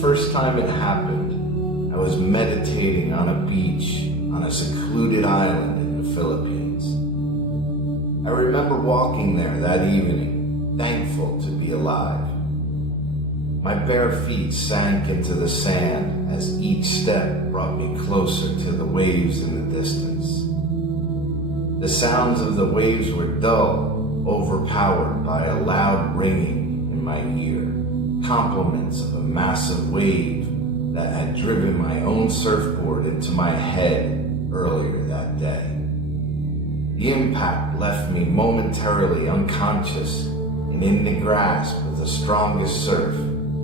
first time it happened, I was meditating on a beach on a secluded island in the Philippines. I remember walking there that evening, thankful to be alive. My bare feet sank into the sand as each step brought me closer to the waves in the distance. The sounds of the waves were dull, overpowered by a loud ringing in my ear, compliments of a massive wave that had driven my own surfboard into my head earlier that day. The impact left me momentarily unconscious and in the grasp of the strongest surf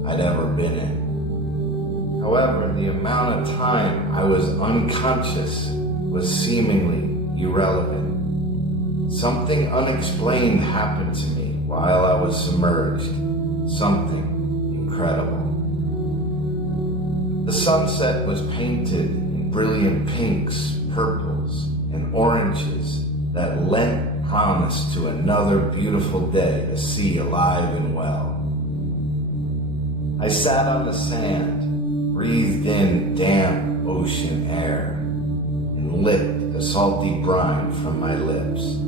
I'd ever been in. However, the amount of time I was unconscious was seemingly irrelevant. Something unexplained happened to me while I was submerged, something incredible. The sunset was painted in brilliant pinks, purples, and oranges that lent promise to another beautiful day to see alive and well. I sat on the sand, breathed in damp ocean air, and licked the salty brine from my lips.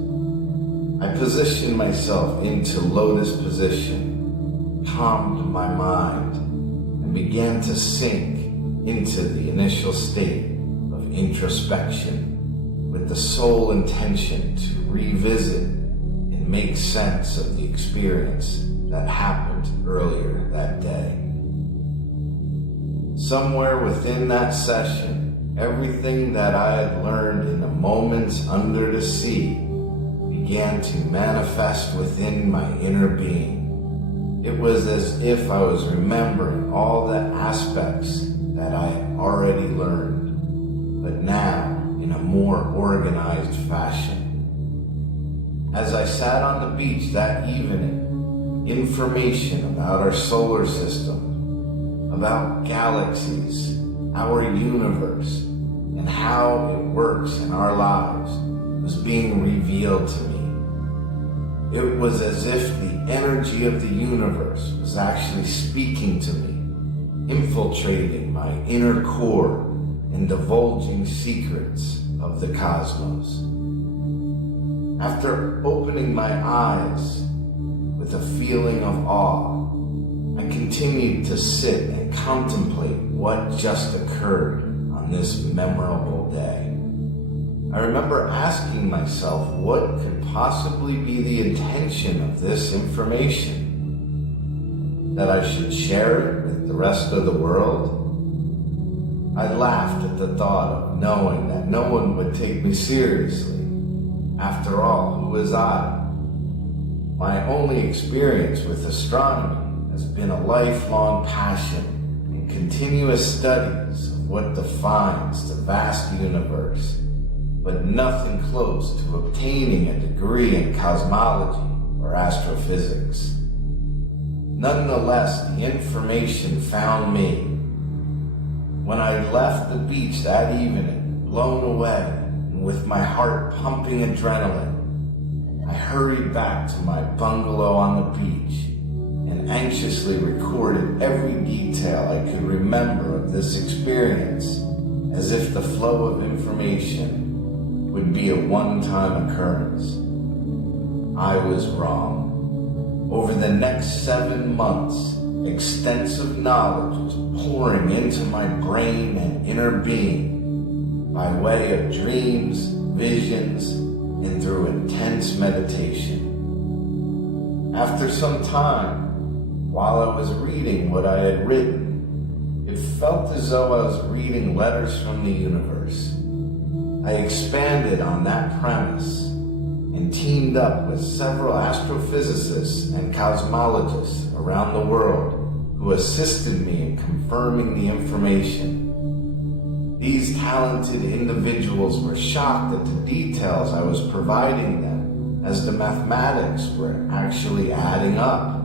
I positioned myself into lotus position, calmed my mind, and began to sink into the initial state of introspection with the sole intention to revisit and make sense of the experience that happened earlier that day. Somewhere within that session, everything that I had learned in the moments under the sea began to manifest within my inner being. It was as if I was remembering all the aspects that I had already learned, but now in a more organized fashion. As I sat on the beach that evening, information about our solar system, about galaxies, our universe, and how it works in our lives was being revealed to me. It was as if the energy of the universe was actually speaking to me, infiltrating my inner core and divulging secrets of the cosmos. After opening my eyes with a feeling of awe, I continued to sit and contemplate what just occurred on this memorable day. I remember asking myself what could possibly be the intention of this information, that I should share it with the rest of the world. I laughed at the thought of knowing that no one would take me seriously. After all, who was I? My only experience with astronomy has been a lifelong passion and continuous studies of what defines the vast universe, but nothing close to obtaining a degree in cosmology or astrophysics. Nonetheless, the information found me. When I left the beach that evening, blown away and with my heart pumping adrenaline, I hurried back to my bungalow on the beach and anxiously recorded every detail I could remember of this experience, as if the flow of information would be a one-time occurrence. I was wrong. Over the next 7 months, extensive knowledge was pouring into my brain and inner being by way of dreams, visions, and through intense meditation. After some time, while I was reading what I had written, it felt as though I was reading letters from the universe. I expanded on that premise and teamed up with several astrophysicists and cosmologists around the world who assisted me in confirming the information. These talented individuals were shocked at the details I was providing them, as the mathematics were actually adding up.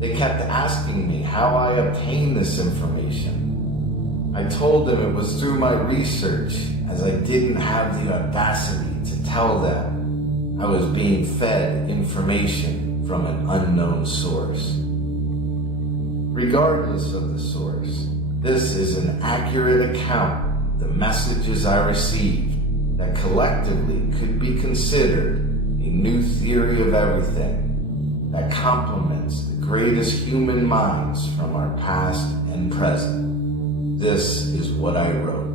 They kept asking me how I obtained this information. I told them it was through my research, as I didn't have the audacity to tell them I was being fed information from an unknown source. Regardless of the source, this is an accurate account of the messages I received that collectively could be considered a new theory of everything that complements the greatest human minds from our past and present. This is what I wrote.